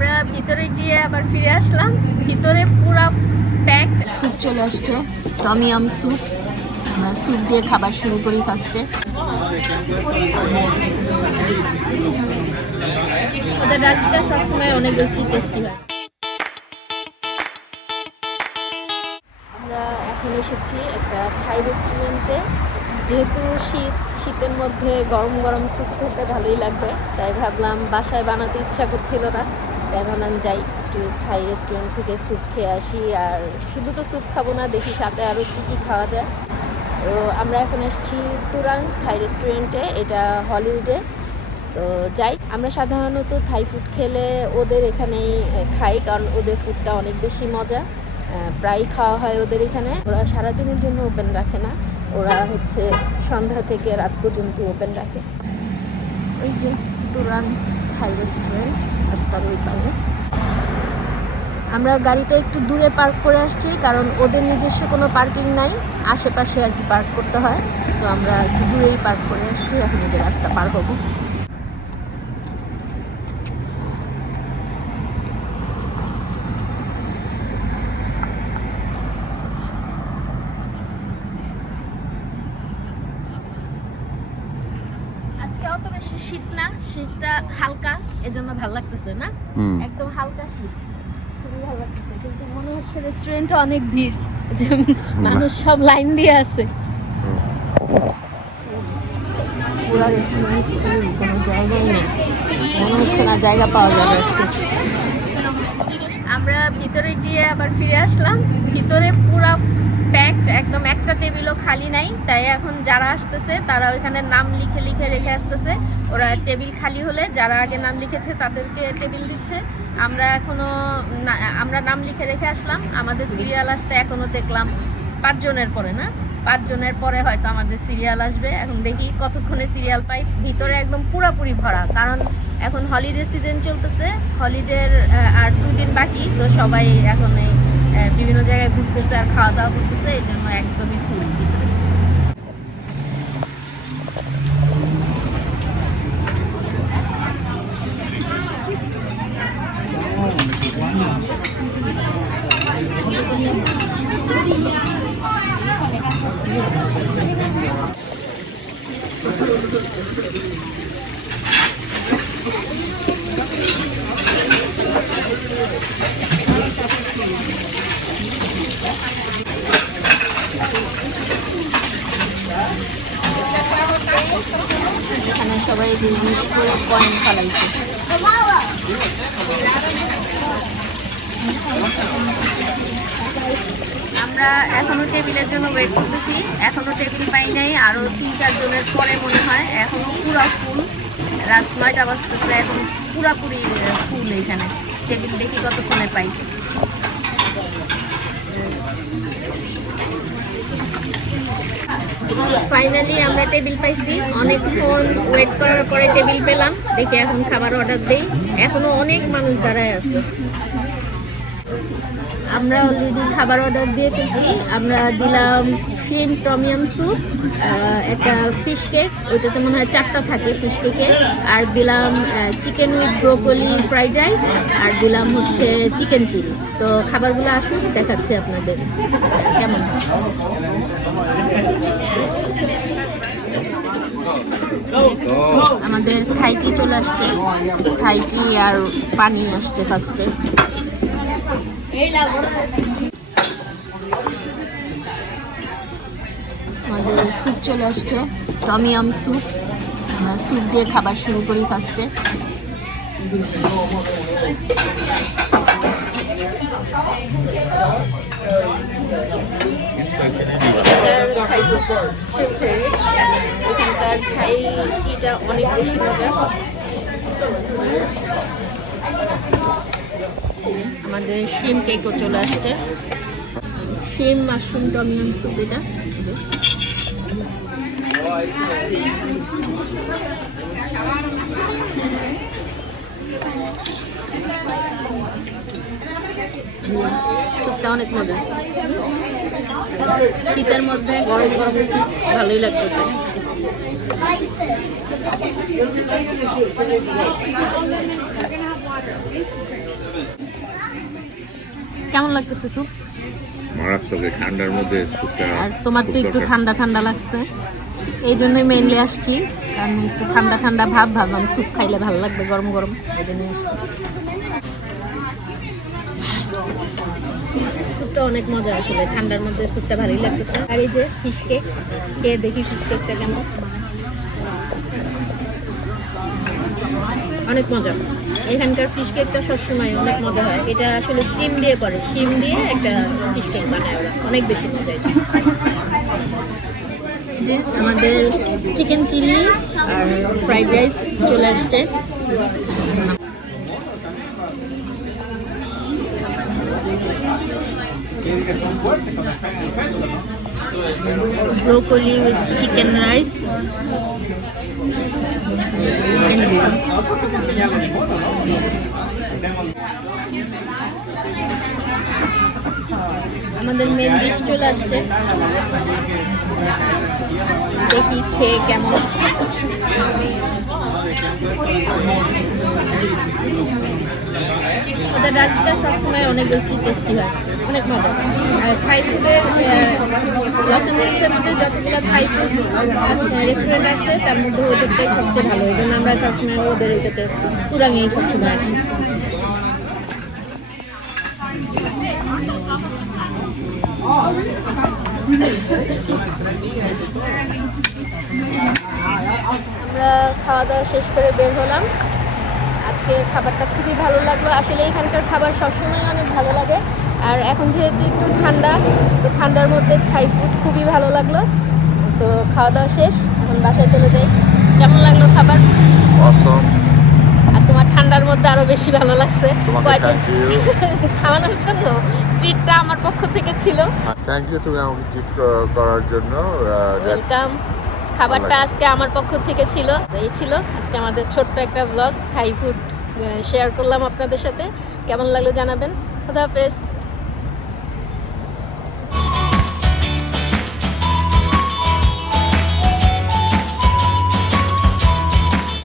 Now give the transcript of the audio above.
আমরা ভিতরে গিয়ে আবার ফিরে আসলাম। ভিতরে পুরো প্যাকড স্যুপ চলে আসছে। Tom yum soup. আমরা স্যুপ দিয়ে খাবার শুরু করি ফার্স্টে ওদের রাজটা সবসময় অনেক বেশি টেস্টি হয়। আমরা এখন এসেছি একটা থাই রেস্টুরেন্টে যেহেতু শীত শীতের মধ্যে গরম গরম স্যুপ খেতে ভালোই লাগবে তাই ভাবলাম বাসায় বানাতে ইচ্ছা করছিল না। ভাবলাম যাই, একটু থাই রেস্টুরেন্ট থেকে স্যুপ খেয়ে আসি। আর শুধু তো স্যুপ খাব না, দেখি সাথে আরও কী কী খাওয়া যায়। তো আমরা এখন এসেছি তুরাং থাই রেস্টুরেন্টে এটা হলিউডে। তো যাই, আমরা সাধারণত থাই ফুড খেলে ওদের এখানেই খাই, কারণ ওদের ফুডটা অনেক বেশি মজা। প্রায় খাওয়া হয় ওদের এখানে। ওরা সারাদিনের জন্য ওপেন রাখে না। ওরা হচ্ছে সন্ধ্যা থেকে রাত পর্যন্ত ওপেন রাখে। ওই যে টুরান থাই রেস্টুরেন্ট রাস্তার ওই পারে। আমরা গাড়িটা একটু দূরে পার্ক করে আসছি, কারণ ওদের নিজস্ব কোনো পার্কিং নাই, আশেপাশে আর কি পার্ক করতে হয়। তো আমরা একটু দূরেই পার্ক করে আসছি, এখন যে রাস্তা পার হব। আজকে অত বেশি শীত না শীতটা হালকা এজন্য ভালো লাগতেছে না? একদম হালকা শীত খুবই ভালো লাগতেছে কিন্তু মনে হচ্ছে রেস্টুরেন্টে অনেক ভিড় যে মানুষ সব লাইন দিয়ে আছে পুরো রেস্টুরেন্ট কোনো জায়গাই নেই। মনে হচ্ছে না জায়গা পাওয়া যাবে আজকে। আমরা ভিতরে গিয়ে আবার ফিরে আসলাম ভিতরে পুরো প্যাকড একদম একটা টেবিলও নাই, তাই এখন যারা আসতেছে, তারা ওইখানে নাম লিখে লিখে রেখে আসতেছে। ওরা টেবিল খালি হলে যারা আগে নাম লিখেছে, তাদেরকে টেবিল দিচ্ছে। আমরা এখনও না- আমরা নাম লিখে রেখে আসলাম। আমাদের সিরিয়াল আসতে এখনও দেখলাম পাঁচজনের পরে, না? পাঁচজনের পরে হয়তো আমাদের সিরিয়াল আসবে। এখন দেখি কতক্ষণে সিরিয়াল পাই। ভিতরে একদম পুরোপুরি ভরা, কারণ এখন হলিডে সিজন চলতেছে। হলিডের আর দুই দিন বাকি, তো সবাই এখন এই বিভিন্ন জায়গায় ঘুরতেছে আর খাওয়া দাওয়া করতেছে, এই জন্য একদমই ফুল এখানে সবাই জিনিস করে কয়েন ফালাইছে। আমরা এখনও টেবিলের জন্য ওয়েট করতেছি। এখনও টেবিল পাই নাই, আরও তিন চারজনের পরে মনে হয়। এখনও পুরো ফুল রাত নয়টা বাজতেছে, এখন পুরাপুরি ফুল এখানে। টেবিল দেখি কতক্ষণে পাই। ফাইনালি আমরা টেবিল পাইছি। অনেকক্ষণ ওয়েট করার পরে টেবিল পেলাম। দেখি এখন খাবার অর্ডার দেই। এখনও অনেক মানুষ দাঁড়ায় আছে। আমরা অলরেডি খাবার অর্ডার দিয়ে ফেলছি। আমরা দিলাম সিম টমিয়াম স্যুপ একটা ফিশ কেক ওইটাতে মনে হয় চারটা থাকে ফিশ কেকে আর দিলাম chicken with broccoli fried rice আর দিলাম হচ্ছে চিকেন চিলি তো খাবারগুলো আসুন দেখাচ্ছি আপনাদের। কেমন? আমাদের থাইটি চলে আসছে। থাইটি আর পানি আসছে ফার্স্টে আমাদের স্যুপ চলে আসছে। টমিয়াম স্যুপ আমরা স্যুপ দিয়ে খাবার শুরু করি ফার্স্টে এখানকার টিটা অনেক বেশি মজা আমাদের শিম কেকও চলে আসছে। শিম মাশরুম টমিয়াম স্যুপ এটা অনেক মজা। শীতের মধ্যে গরম গরম স্যুপ ভালোই লাগতেছে। কেমন লাগতেছে স্যুপ? মারাত্মক ঠান্ডার মধ্যে স্যুপটা আর তোমার তো একটু ঠান্ডা ঠান্ডা লাগছে। এই জন্যই মেইনলি আসছি। কারণ একটু ঠান্ডা ঠান্ডা ভাব ভাবলাম স্যুপ খাইলে ভালো লাগবে গরম গরম। এই জন্যই আসছি। স্যুপটা অনেক মজা আসলে ঠান্ডার মধ্যে স্যুপটা ভালোই লাগতেছে। আর এই যে ফিশ কেক খেয়ে দেখি ফিশ কেকটা কেমন। অনেক মজা। এখানকার ফিশ কেকটা সবসময় অনেক মজা হয়। এটা আসলে শিম দিয়ে করে। শিম দিয়ে একটা ফিশ কেক বানায় ওরা। অনেক বেশি মজা এটা। আমাদের চিকেন চিলি আর ফ্রাইড রাইস চলে আসছে। ব্রোকলি উইথ চিকেন রাইস আমাদের মেন ডিশ চলে আসছে। দেখি খেয়ে কেমন। ওদের রাইসটা সবসময় অনেক বেশি টেস্টি হয়, অনেক মজা। আর থাই ফুডের লস অ্যাঞ্জেলেসের মধ্যে যতগুলো থাই ফুড রেস্টুরেন্ট আছে, তার মধ্যে ওদেরটাই সবচেয়ে ভালো এই জন্য আমরা সবসময় ওদের এটাতে তুরাঙেই সবসময় আসি। আমরা খাওয়া দাওয়া শেষ করে বের হলাম। আজকে খাবারটা খুবই ভালো লাগল। আসলে এখানকার খাবার সবসময় অনেক ভালো লাগে। আর এখন যেহেতু একটু ঠান্ডা তো ঠান্ডার মধ্যে থাই ফুড খুবই ভালো লাগল। তো খাওয়া দাওয়া শেষ এখন বাসায় চলে যাই। কেমন লাগল খাবার. আর তোমার ঠান্ডার মধ্যে আরও বেশি ভালো লাগছে। থ্যাংক খাওয়ানোর জন্য? ট্রিটটা আমার পক্ষ থেকে ছিল। থ্যাংক ইউ তুমি আমাকে চিট করার জন্য ওয়েলকাম খাবারটা আজকে আমার পক্ষ থেকে ছিল। এই ছিল আজকে আমাদের ছোট্ট একটা ব্লগ থাই ফুড শেয়ার করলাম আপনাদের সাথে। কেমন লাগল জানাবেন? খুদা হাফেজ।